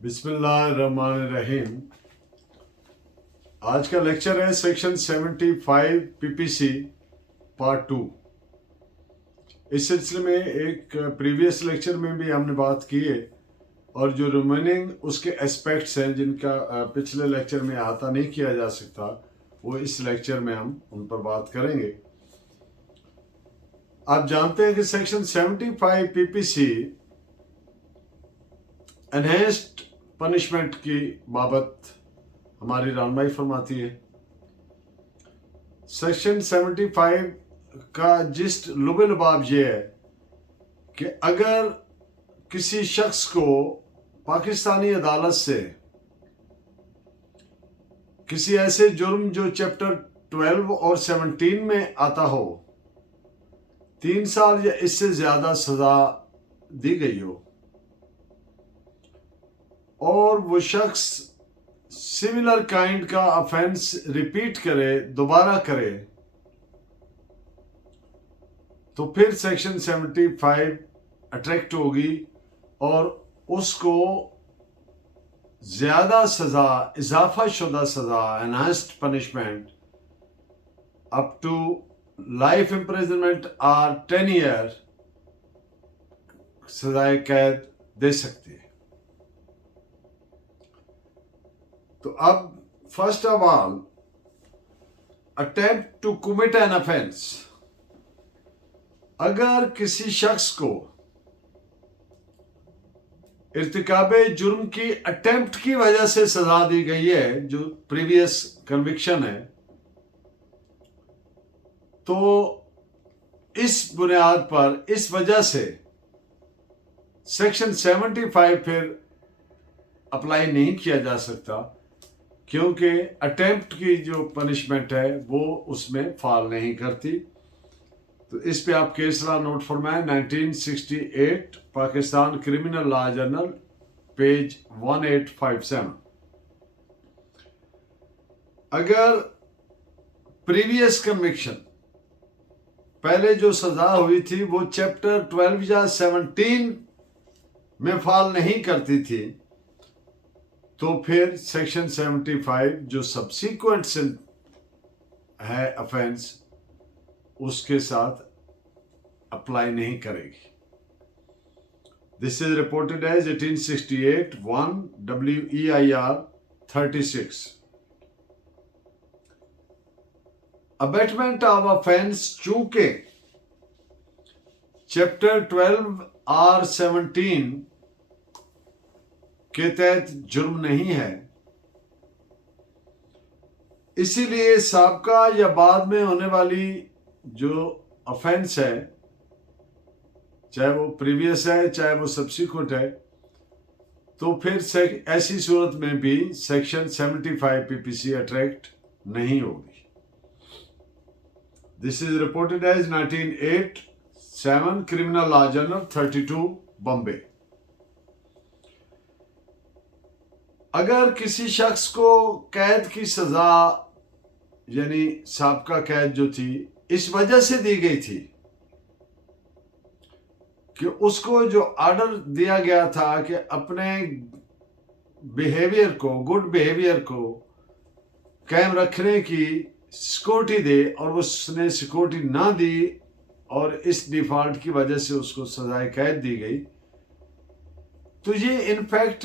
बिस्मिल्लाहिर्रहमानिर्रहीम। आज का लेक्चर है सेक्शन 75 पीपीसी पार्ट 2। इस सिलसिले में एक प्रीवियस लेक्चर में भी हमने बात की है और जो रिमेनिंग उसके एस्पेक्ट्स हैं जिनका पिछले लेक्चर में अहाता नहीं किया जा सकता, वो इस लेक्चर में हम उन पर बात करेंगे। आप जानते हैं कि सेक्शन 75 पीपीसी एनहेंस्ड पनिशमेंट की बाबत हमारी रहनुमाई फरमाती है। सेक्शन 75 का जिस्ट लुबे लुबाब ये है कि अगर किसी शख्स को पाकिस्तानी अदालत से किसी ऐसे जुर्म जो चैप्टर 12 और 17 में आता हो, 3 साल या इससे ज्यादा सजा दी गई हो और वो शख्स सिमिलर काइंड का ऑफेंस रिपीट करे, दोबारा करे, तो फिर सेक्शन 75 अट्रैक्ट होगी और उसको ज्यादा सजा, इजाफा शुदा सजा, enhanced punishment up to life imprisonment और 10 ईयर सजाए कैद दे सकती है। तो अब first of all, attempt to commit an offence. अगर किसी शख्स को इर्तिकाबे जुर्म की अटेम्प्ट की वजह से सजा दी गई है, जो प्रीवियस कन्विक्शन है, तो इस बुनियाद पर, इस वजह से सेक्शन 75 फिर अप्लाई नहीं किया जा सकता, क्योंकि अटेम्प्ट की जो पनिशमेंट है वो उसमें फॉल नहीं करती। तो इस पे आप केस लॉ नोट फरमाएं, 1968 Pakistan criminal law journal, page 1857। अगर प्रीवियस कन्विक्शन, पहले जो सजा हुई थी वो चैप्टर 12 या 17 में फॉल नहीं करती थी, तो फिर सेक्शन 75 जो सब्सिक्वेंट है ऑफेंस, उसके साथ अप्लाई नहीं करेगी। This is reported as 1868 1 WEIR 36। Abetment of offence चूंकि चैप्टर 12 और 17 के तहत जुर्म नहीं है, इसीलिए साबका या बाद में होने वाली जो ऑफेंस है, चाहे वो प्रीवियस है चाहे वो सब्सिक्वेंट है, तो फिर ऐसी सूरत में भी सेक्शन 75 पीपीसी अट्रैक्ट नहीं होगी। This is reported as 1987 criminal law journal 32 Bombay. अगर किसी शख्स को कैद की सजा, यानी साबका कैद जो थी, इस वजह से दी गई थी कि उसको जो ऑर्डर दिया गया था कि अपने बिहेवियर को, गुड बिहेवियर को कायम रखने की सिक्योरिटी दे, और उसने सिक्योरिटी ना दी और इस डिफॉल्ट की वजह से उसको सजाए कैद दी गई, तो ये इनफैक्ट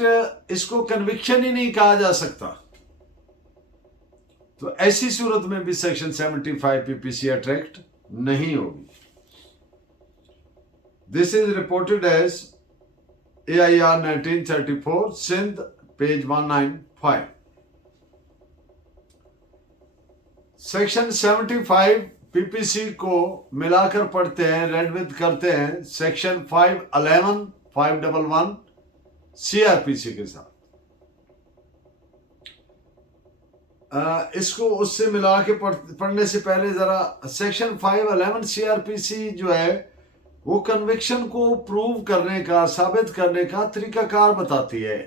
इसको कन्विक्शन ही नहीं कहा जा सकता। तो ऐसी सूरत में भी सेक्शन 75 पीपीसी अट्रैक्ट नहीं होगी। This is reported as AIR 1934 Sindh, page 195। Section 75 PPC को मिलाकर पढ़ते हैं, रेड विद करते हैं सेक्शन 511 511 CRPC के साथ। इसको उससे मिला के पढ़ने से पहले जरा सेक्शन 511 CRPC जो है वो कन्विक्शन को प्रूव करने का, साबित करने का तरीकाकार बताती है।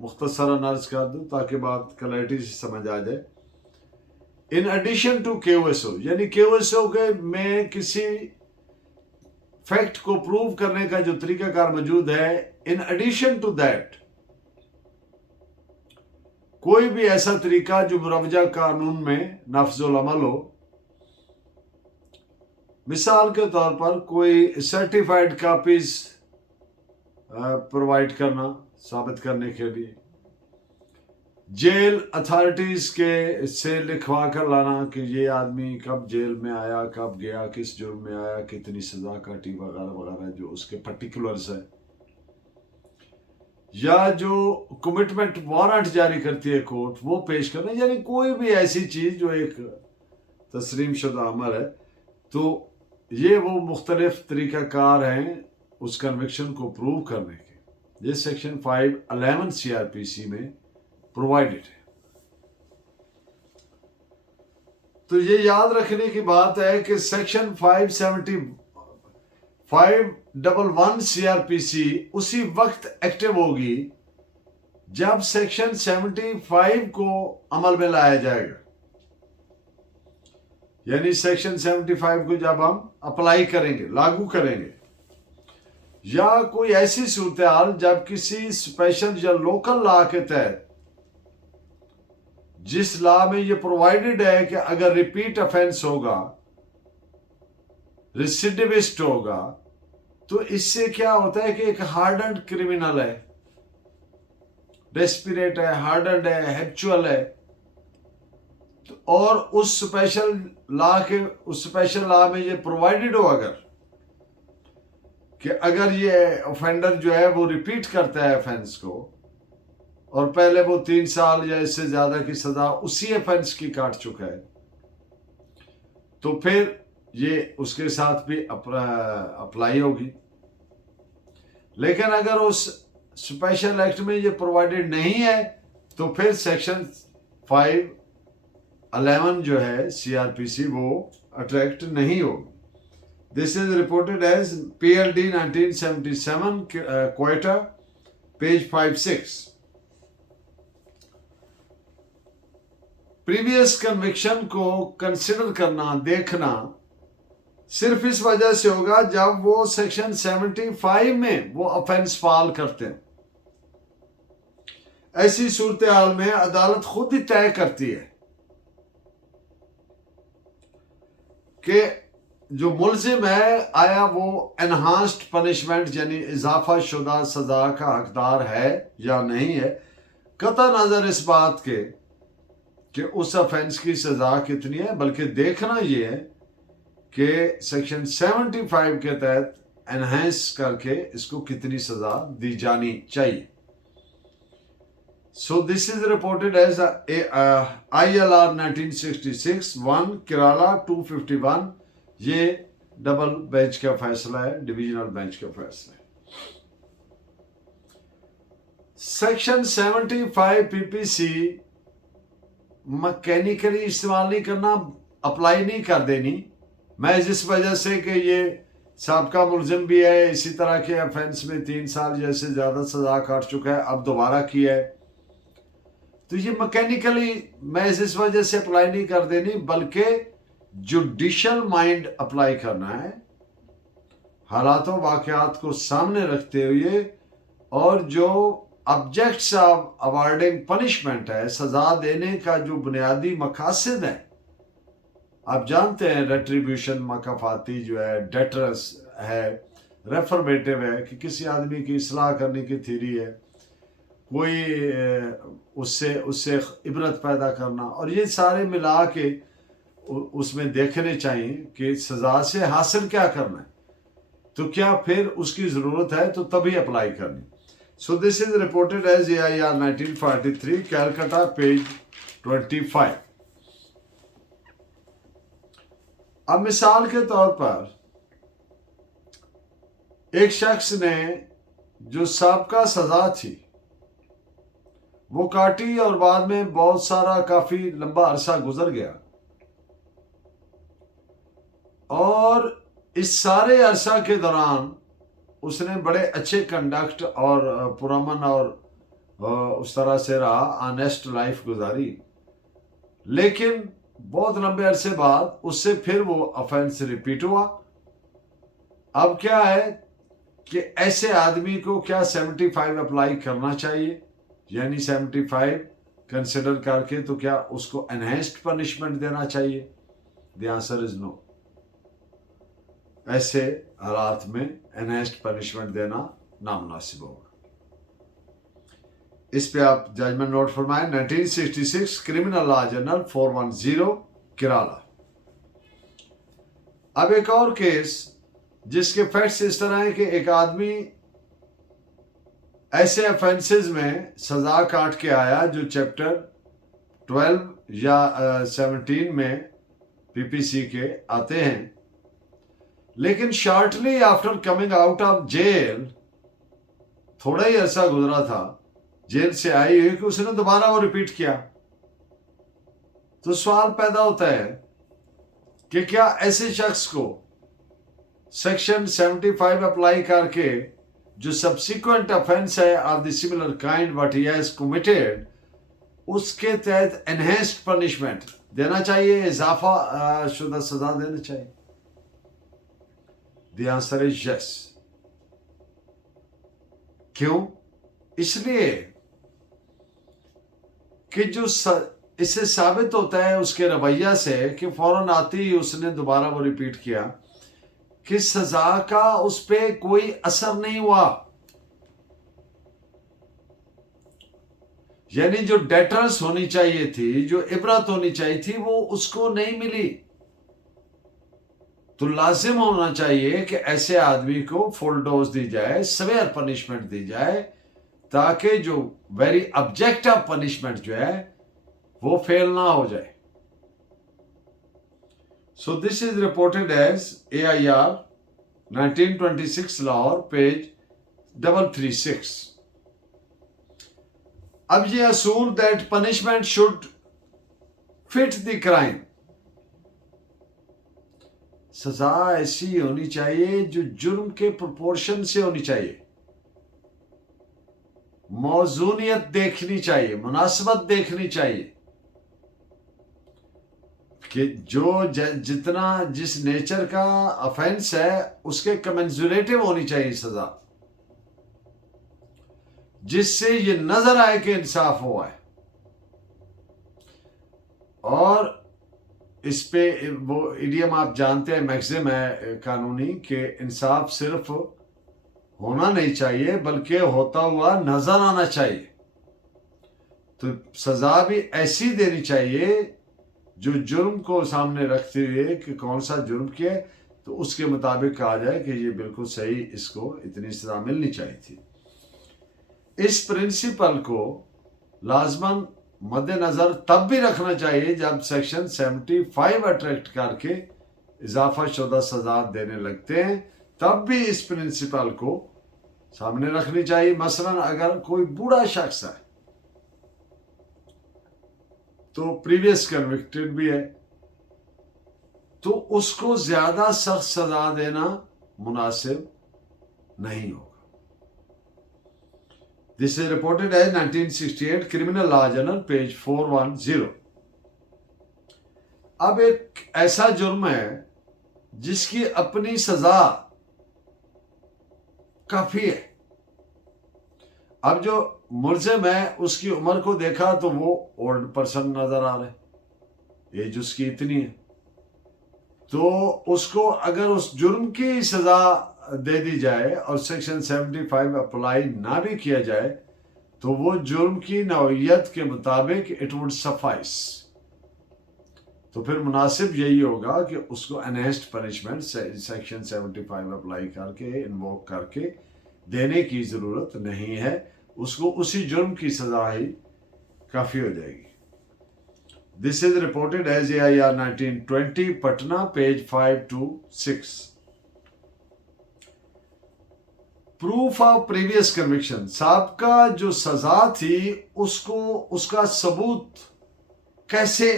मुख्तसरन अर्ज कर दूं ताकि बात क्लैरिटी से समझ आ जाए। इन एडिशन टू KOSO, यानी KOSO के में किसी फैक्ट को प्रूव करने का जो तरीकाकार मौजूद है, इन एडिशन टू दैट कोई भी ऐसा तरीका जो मुरवजा कानून में नाफिजुल अमल हो। मिसाल के तौर पर कोई सर्टिफाइड कापीज प्रोवाइड करना साबित करने के लिए, जेल अथॉरिटीज के से लिखवा कर लाना कि ये आदमी कब जेल में आया, कब गया, किस जुर्म में आया, कितनी सजा काटी, वगैरह वगैरह, जो उसके पर्टिकुलर्स है। या जो कमिटमेंट वारंट जारी करती है कोर्ट, वो पेश करना, यानी कोई भी ऐसी चीज जो एक तस्लीम शुदा अमल है। तो ये वो मुख्तलिफ तरीक़ाकार हैं उस कन्विक्शन को प्रूव करने के। ये सेक्शन 511 CRPC में प्रोवाइडेड है। तो ये याद रखने की बात है कि सेक्शन 511 CRPC उसी वक्त एक्टिव होगी जब सेक्शन 75 को अमल में लाया जाएगा। यानी सेक्शन 75 को जब हम अप्लाई करेंगे, लागू करेंगे, या कोई ऐसी सूरत हाल जब किसी स्पेशल या लोकल लॉ के तहत, जिस लॉ में ये प्रोवाइडेड है कि अगर रिपीट ऑफेंस होगा, रेसिडिविस्ट होगा, तो इससे क्या होता है कि एक हार्डन्ड क्रिमिनल है, डेस्पिरेट है, हार्डन्ड है, हैबिचुअल है, और उस स्पेशल लॉ में ये प्रोवाइडेड हो अगर कि अगर ये ऑफेंडर जो है वो रिपीट करता है ऑफेंस को, और पहले वो 3 साल या इससे ज्यादा की सजा उसी ऑफेंस की काट चुका है, तो फिर ये उसके साथ भी अप्लाई होगी। लेकिन अगर उस स्पेशल एक्ट में ये प्रोवाइडेड नहीं है, तो फिर सेक्शन 511 जो है CRPC वो अट्रैक्ट नहीं होगी। This is reported as PLD 1977 Quetta, page 56। Previous conviction को कंसिडर करना, देखना सिर्फ इस वजह से होगा जब वो सेक्शन 75 में वो ऑफेंस फाल करते हैं। ऐसी सूरत हाल में अदालत खुद ही तय करती है कि जो मुलजिम है आया वो एनहांस्ड पनिशमेंट यानी इजाफा शुदा सजा का हकदार है या नहीं है, कतई नजर इस बात के कि उस ऑफेंस की सजा कितनी है, बल्कि देखना यह है कि सेक्शन 75 के तहत एनहेंस करके इसको कितनी सजा दी जानी चाहिए। So this is reported as ILR 1966 1 Kerala 251। ये डबल बेंच का फैसला है, डिविजनल बेंच का फैसला है। सेक्शन 75 PPC मैकेनिकली इस्तेमाल नहीं करना, अप्लाई नहीं कर देनी, मैं जिस वजह से कि ये साबका मुलजिम भी है, इसी तरह के ऑफेंस में 3 साल जैसे ज्यादा सजा काट चुका है, अब दोबारा किया है, तो ये मैकेनिकली मैं इस वजह से अप्लाई नहीं कर देनी, बल्कि जुडिशल माइंड अप्लाई करना है, हालातों वाकयात को सामने रखते हुए, और जो ऑब्जेक्ट्स ऑफ अवार्डिंग पनिशमेंट है, सजा देने का जो बुनियादी मकासद है, आप जानते हैं रेट्रीब्यूशन मकाफाती जो है, डेटरस है, रेफर्मेटिव है कि किसी आदमी की इस्लाह करने की थ्योरी है, कोई उससे इबरत पैदा करना, और ये सारे मिला के उसमें देखने चाहिए कि सजा से हासिल क्या करना है, तो क्या फिर उसकी जरूरत है तो तभी अप्लाई करनी। So this is reported as AIR 1943 Calcutta, page 25। अब मिसाल के तौर पर एक शख्स ने जो साबका सजा थी वो काटी, और बाद में बहुत सारा काफी लंबा अरसा गुजर गया, और इस सारे अरसा के दौरान उसने बड़े अच्छे कंडक्ट और पुरअमन और उस तरह से रहा, ऑनेस्ट लाइफ गुजारी, लेकिन बहुत लंबे अरसे बाद उससे फिर वो ऑफेंस रिपीट हुआ। अब क्या है कि ऐसे आदमी को क्या 75 अप्लाई करना चाहिए, यानी 75 कंसिडर करके तो क्या उसको एनहेंस्ड पनिशमेंट देना चाहिए? The answer is no. ऐसे हालात में एनहेंस्ड पनिशमेंट देना नामुनासिब होगा। इस पे आप जजमेंट नोट फरमाएं। 1966 क्रिमिनल लॉ जर्नल 410 केरला। अब एक और केस जिसके फैक्ट्स इस तरह है कि एक आदमी ऐसे ऑफेंसेस में सजा काट के आया जो चैप्टर 12 या 17 में पीपीसी के आते हैं, लेकिन shortly after coming out of jail, थोड़ा ही अरसा गुजरा था जेल से आई हुई कि उसने दोबारा वो रिपीट किया। तो सवाल पैदा होता है कि क्या ऐसे शख्स को सेक्शन 75 अप्लाई करके जो सब्सिक्वेंट ऑफेंस है of the similar kind what he has committed, उसके तहत एनहेंस्ड पनिशमेंट देना चाहिए, इजाफा शुदा सजा देनी चाहिए? The answer is yes. क्यों? इसलिए कि जो इससे साबित होता है उसके रवैया से कि फौरन आती ही उसने दोबारा वो रिपीट किया कि सजा का उस पे कोई असर नहीं हुआ, यानी जो डेटर्स होनी चाहिए थी, जो इबरत होनी चाहिए थी, वो उसको नहीं मिली। तो लाजिम होना चाहिए कि ऐसे आदमी को फुल डोज दी जाए, सवेयर पनिशमेंट दी जाए, ताकि जो वेरी ऑब्जेक्टिव पनिशमेंट जो है वो फेल ना हो जाए। So this is reported as AIR 1926 Lahore page 336। अब ये असूल that punishment should fit the crime, सजा ऐसी होनी चाहिए जो जुर्म के प्रोपोर्शन से होनी चाहिए, मौजूनियत देखनी चाहिए, मुनासिबत देखनी चाहिए कि जो जितना जिस नेचर का ऑफेंस है उसके कमेंसुरेटिव होनी चाहिए सजा, जिससे ये नजर आए कि इंसाफ हुआ है। और इस पे वो इडियम आप जानते हैं, मैक्सिम है कानूनी, कि इंसाफ सिर्फ होना नहीं चाहिए बल्कि होता हुआ नजर आना चाहिए। तो सजा भी ऐसी देनी चाहिए जो जुर्म को सामने रखते हुए कि कौन सा जुर्म किया, तो उसके मुताबिक कहा जाए कि ये बिल्कुल सही, इसको इतनी सजा मिलनी चाहिए थी। इस प्रिंसिपल को लाजमन मद्देनजर तब भी रखना चाहिए जब सेक्शन 75 अट्रैक्ट करके इजाफा शुदा सजा देने लगते हैं, तब भी इस प्रिंसिपल को सामने रखनी चाहिए। मसलन अगर कोई बूढ़ा शख्स है तो प्रीवियस कन्विक्टेड भी है, तो उसको ज्यादा सख्त सजा देना मुनासिब नहीं होगा। This is reported as 1968 criminal law journal page 410। अब एक ऐसा जुर्म है जिसकी अपनी सजा काफी है। अब जो मुलजिम है उसकी उम्र को देखा तो वो ओल्ड पर्सन नजर आ रहा है, एज उसकी इतनी है, तो उसको अगर उस जुर्म की सजा दे दी जाए और सेक्शन 75 अप्लाई ना भी किया जाए तो वो जुर्म की नौइयत के मुताबिक इट वुड सफाइस। तो फिर मुनासिब यही होगा कि उसको एनहेंस्ड पनिशमेंट सेक्शन 75 अप्लाई करके, इन्वोक करके देने की जरूरत नहीं है, उसको उसी जुर्म की सजा ही काफी हो जाएगी। This is reported as AIR 1920 Patna page 526। Proof of previous conviction, साबका जो सजा थी उसको, उसका सबूत कैसे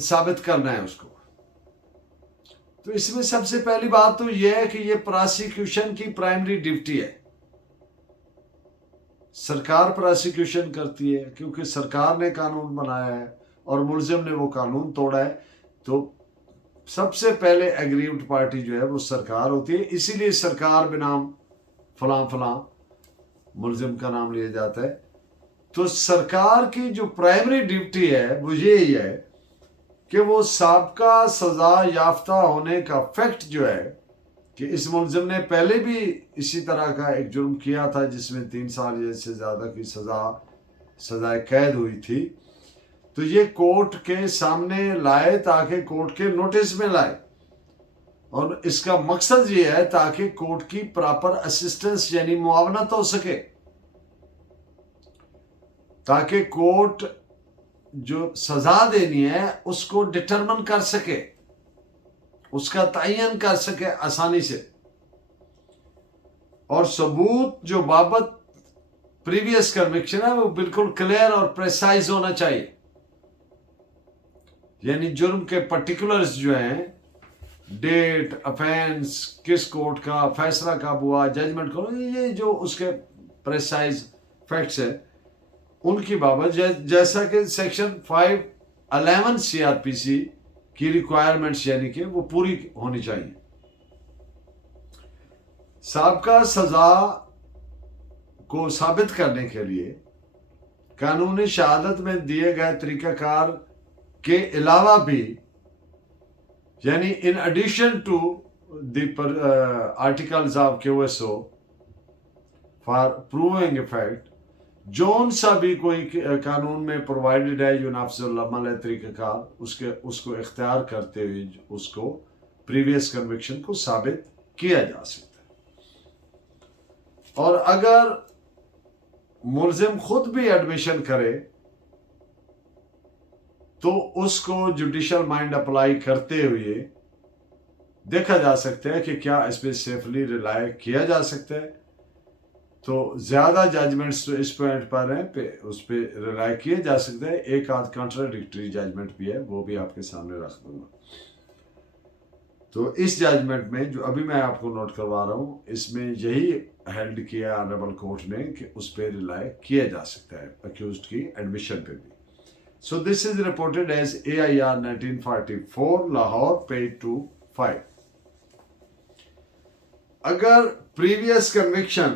साबित करना है उसको। तो इसमें सबसे पहली बात तो यह है कि यह प्रोसिक्यूशन की प्राइमरी ड्यूटी है। सरकार प्रोसिक्यूशन करती है क्योंकि सरकार ने कानून बनाया है और मुलजिम ने वो कानून तोड़ा है, तो सबसे पहले एग्रीव्ड पार्टी जो है वो सरकार होती है। इसीलिए सरकार बिनाम फलां फलां मुलजिम का नाम लिया जाता है। तो सरकार की जो प्राइमरी ड्यूटी है वो यही है कि वो साबका सजा याफ्ता होने का फैक्ट जो है कि इस मुलजिम ने पहले भी इसी तरह का एक जुर्म किया था जिसमें 3 साल या से ज़्यादा की सजाए कैद हुई थी, तो ये कोर्ट के सामने लाए ताकि कोर्ट के नोटिस में लाए। और इसका मकसद ये है ताकि कोर्ट की प्रॉपर असिस्टेंस यानी मुआवनत हो सके, ताकि कोर्ट जो सजा देनी है उसको डिटरमिन कर सके, उसका तयन कर सके आसानी से, और सबूत जो बाबत प्रीवियस कन्विक्शन है वो बिल्कुल क्लियर और प्रेसाइज होना चाहिए। यानी जुर्म के पर्टिकुलर्स जो हैं, डेट, अफेंस, किस कोर्ट का फैसला कब हुआ, जजमेंट करो, ये जो उसके प्रेसाइज फैक्ट्स है उनकी बाबत जैसा कि सेक्शन 511 सीआरपीसी की रिक्वायरमेंट्स यानी कि वो पूरी होनी चाहिए। साबका सजा को साबित करने के लिए कानूनी शहादत में दिए गए तरीकाकार के अलावा भी, यानी in addition to the articles of QSO for proving effect, जोन सा भी कोई कानून में प्रोवाइडेड है जो नाफिजुल अमल है तरीकाकार, उसको इख्तियार करते हुए उसको प्रीवियस कन्विक्शन को साबित किया जा सकता है। और अगर मुलजिम खुद भी एडमिशन करे तो उसको जुडिशल माइंड अप्लाई करते हुए देखा जा सकता है कि क्या इस पर सेफली रिलाय किया जा सकता है। तो ज़्यादा जजमेंट्स तो इस पॉइंट पर हैं उस पर रिलाय किए जा सकते हैं। एक आध कॉन्ट्राडिक्टरी जजमेंट भी है, वो भी आपके सामने रख दूंगा। तो इस जजमेंट में जो अभी मैं आपको नोट करवा रहा हूँ, इसमें यही हेल्ड किया ऑनरेबल कोर्ट ने कि उस पर रिलाय किया जा सकता है अक्यूज्ड की एडमिशन पे भी। So this is reported as AIR 1944 Lahore page 25। अगर प्रीवियस कन्विक्शन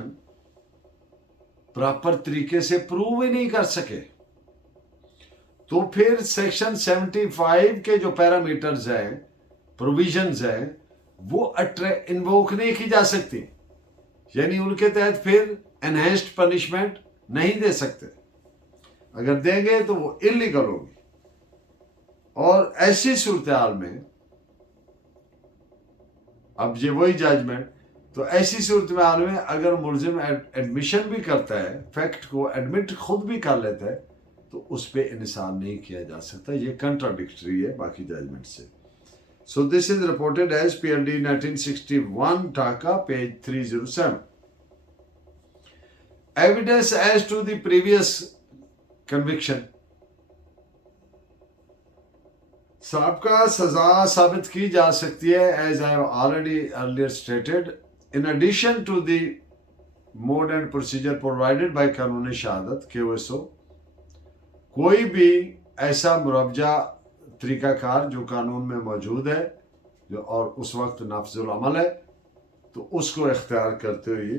प्रॉपर तरीके से प्रूव ही नहीं कर सके तो फिर सेक्शन 75 के जो पैरामीटर्स हैं, प्रोविजंस हैं, वो इन्वोक नहीं की जा सकती, यानी उनके तहत फिर एनहेंस्ड पनिशमेंट नहीं दे सकते। अगर देंगे तो वो इलीगल होगी। और ऐसी सूरत हाल में, अब ये वही जजमेंट, तो ऐसी सूरत में अगर मुलजिम एडमिशन भी करता है, फैक्ट को एडमिट खुद भी कर लेता है, तो उस पर इनसार नहीं किया जा सकता। ये कंट्राडिक्टरी है बाकी जजमेंट से। So this is reported as PLD 1961 Dhaka page 307। Evidence as to the previous conviction, साबका सजा साबित की जा सकती है as I have already earlier stated in addition to the mode and procedure provided by कानूनी शहादत QSO। कोई भी ऐसा मुरवजा तरीकाकार जो कानून में मौजूद है जो और उस वक्त नाफिजुल अमल है, तो उसको इख्तियार करते हुए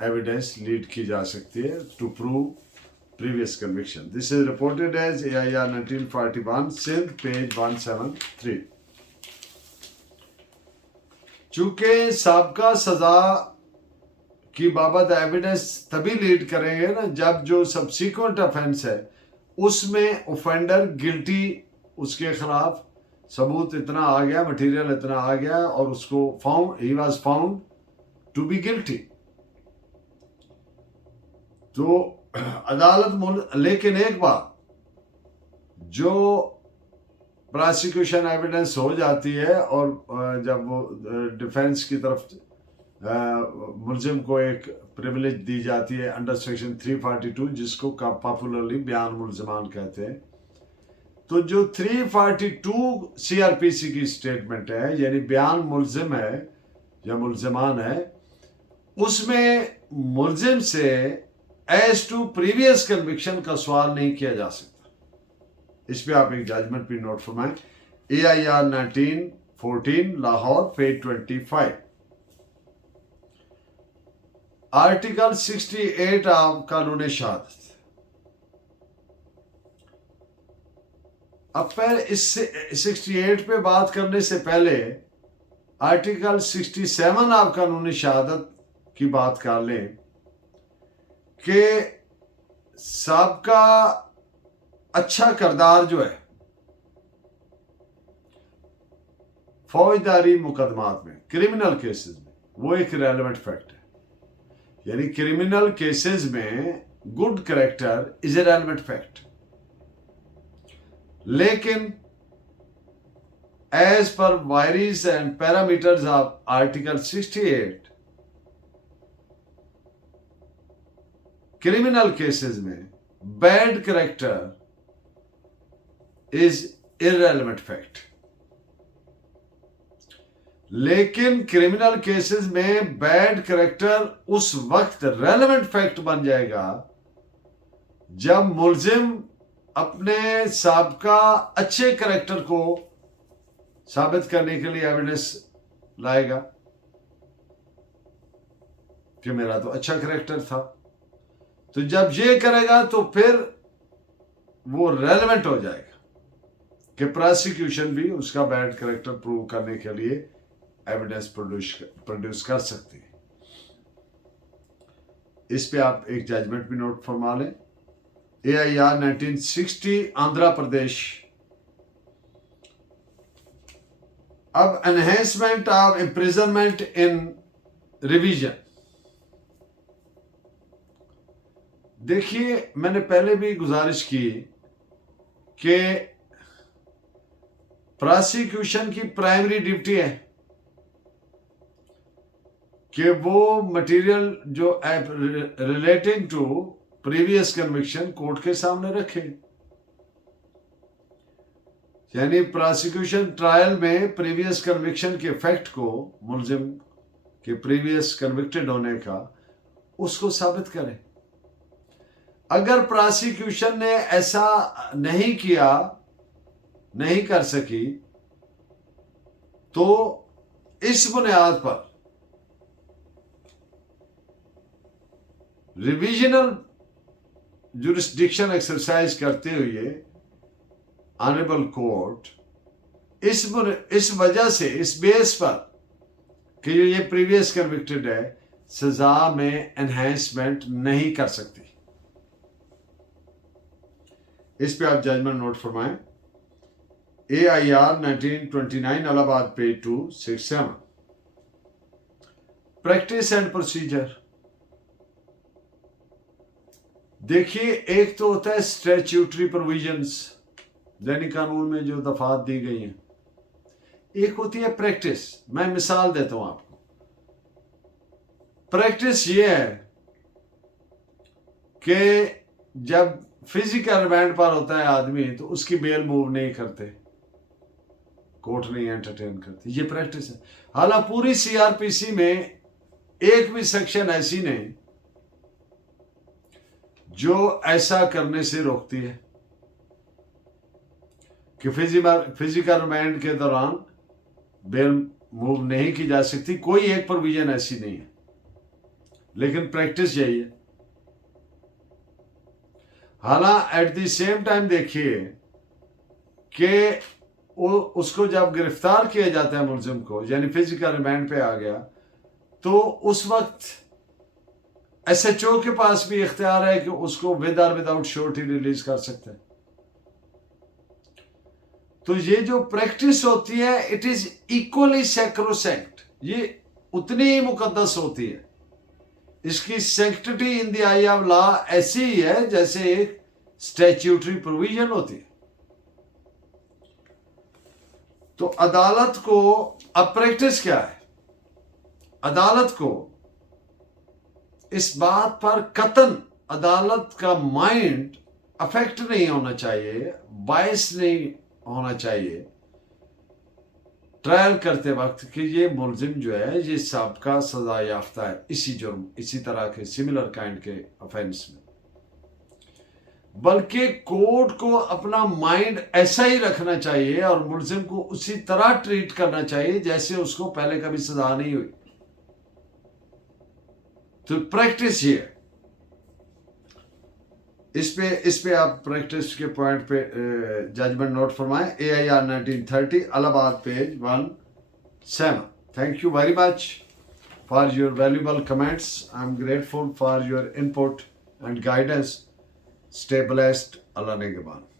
एविडेंस लीड की जा सकती है to prove previous conviction. This is reported as AIR 1941 Sindh page 173। चूंकि साबका सजा की बाबत एविडेंस तभी लीड करेंगे ना जब जो सबसीक्वेंट ऑफेंस है उसमें ऑफेंडर गिल्टी, उसके खिलाफ सबूत इतना आ गया, मटेरियल इतना आ गया और उसको ही was found to be guilty. तो अदालत, लेकिन एक बार जो प्रोसिक्यूशन एविडेंस हो जाती है और जब वो डिफेंस की तरफ मुलजिम को एक प्रिविलेज दी जाती है अंडर सेक्शन 342 जिसको पॉपुलरली बयान मुलजमान कहते हैं, तो जो 342 CRPC की स्टेटमेंट है, यानी बयान मुलजिम है या मुलजमान है, उसमें मुलजिम से एज टू प्रीवियस कन्विक्शन का सवाल नहीं किया जा सकता। इस पे आप एक जजमेंट भी नोट फरमाएं। AIR 1914 Lahore page 25। Article 68 of कानून शहादत। अब पहले इस 68 पे बात करने से पहले आर्टिकल 67 ऑफ कानून शहादत की बात कर लें कि सबका अच्छा किरदार जो है फौजदारी मुकदमात में, क्रिमिनल केसेस में, वो एक रेलेवेंट फैक्ट है। यानी क्रिमिनल केसेस में good character is a relevant fact. लेकिन as per varies and parameters of article 68, criminal cases में bad character is irrelevant fact. लेकिन क्रिमिनल केसेस में बैड कैरेक्टर उस वक्त रेलेवेंट फैक्ट बन जाएगा जब मुल्जिम अपने साबका अच्छे कैरेक्टर को साबित करने के लिए एविडेंस लाएगा कि मेरा तो अच्छा कैरेक्टर था। तो जब ये करेगा तो फिर वो रेलेवेंट हो जाएगा कि प्रोसिक्यूशन भी उसका बैड कैरेक्टर प्रूव करने के लिए एविडेंस प्रोड्यूस कर सकती है। इस पे आप एक जजमेंट भी नोट फरमा लें। AIR 1960 आंध्र प्रदेश। अब enhancement of imprisonment in revision. देखिए, मैंने पहले भी गुजारिश की कि प्रोसिक्यूशन की प्राइमरी ड्यूटी है कि वो मटेरियल जो relating to previous conviction court के सामने रखे। यानी प्रोसिक्यूशन ट्रायल में प्रीवियस कन्विक्शन के फैक्ट को, मुल्जिम के प्रीवियस कन्विक्टेड होने का, उसको साबित करे। अगर प्रोसिक्यूशन ने ऐसा नहीं किया, नहीं कर सकी, तो इस बुनियाद पर रिविजनल जुरिस्डिक्शन एक्सरसाइज करते हुए ऑनरेबल कोर्ट इस वजह से, इस बेस पर कि ये प्रीवियस कन्विक्टेड है, सजा में एनहेंसमेंट नहीं कर सकती। इस पे आप जजमेंट नोट फरमाएं। AIR 1929 Allahabad page 267। Practice and procedure. देखिए, एक तो होता है स्टैट्यूटरी प्रोविजंस, दैनिक कानून में जो दफात दी गई हैं। एक होती है प्रैक्टिस। मैं मिसाल देता हूं आपको। प्रैक्टिस ये है कि जब फिजिकल रिमांड पर होता है आदमी, तो उसकी बेल मूव नहीं करते, कोर्ट नहीं एंटरटेन करती। ये प्रैक्टिस है। हालांकि पूरी CRPC में एक भी सेक्शन ऐसी नहीं जो ऐसा करने से रोकती है कि फिजिकल रिमांड के दौरान बेल मूव नहीं की जा सकती। कोई एक प्रोविजन ऐसी नहीं है, लेकिन प्रैक्टिस यही है। हालांकि एट द सेम टाइम देखिए कि उसको जब गिरफ्तार किया जाता है मुल्जिम को, यानी फिजिकल रिमांड पे आ गया, तो उस वक्त SHO के पास भी इख्तियार है कि उसको विद और विदाउट श्योरिटी रिलीज कर सकते हैं। तो ये जो प्रैक्टिस होती है, इट इज इक्वली सैक्रोसैंक्ट। ये उतनी ही मुकद्दस होती है। इसकी sanctity in the I of law ऐसी ही है जैसे एक स्टैट्यूटरी प्रोविजन होती है। तो अदालत को, अब प्रैक्टिस क्या है, अदालत को इस बात पर कतन अदालत का माइंड अफेक्ट नहीं होना चाहिए, बायस नहीं होना चाहिए ट्रायल करते वक्त कि ये मुलजिम जो है ये साबका सजा याफ्ता है इसी जुर्म, इसी तरह के सिमिलर काइंड के ऑफेंस में। बल्कि कोर्ट को अपना माइंड ऐसा ही रखना चाहिए और मुलजिम को उसी तरह ट्रीट करना चाहिए जैसे उसको पहले कभी सजा नहीं हुई। तो प्रैक्टिस ये इस पे आप प्रैक्टिस के पॉइंट पे जजमेंट नोट फरमाएं। AIR 1930 Allahabad page 17। Thank you very much for your valuable comments. I'm grateful for your input and guidance. Stay blessed. Allah Nigaban.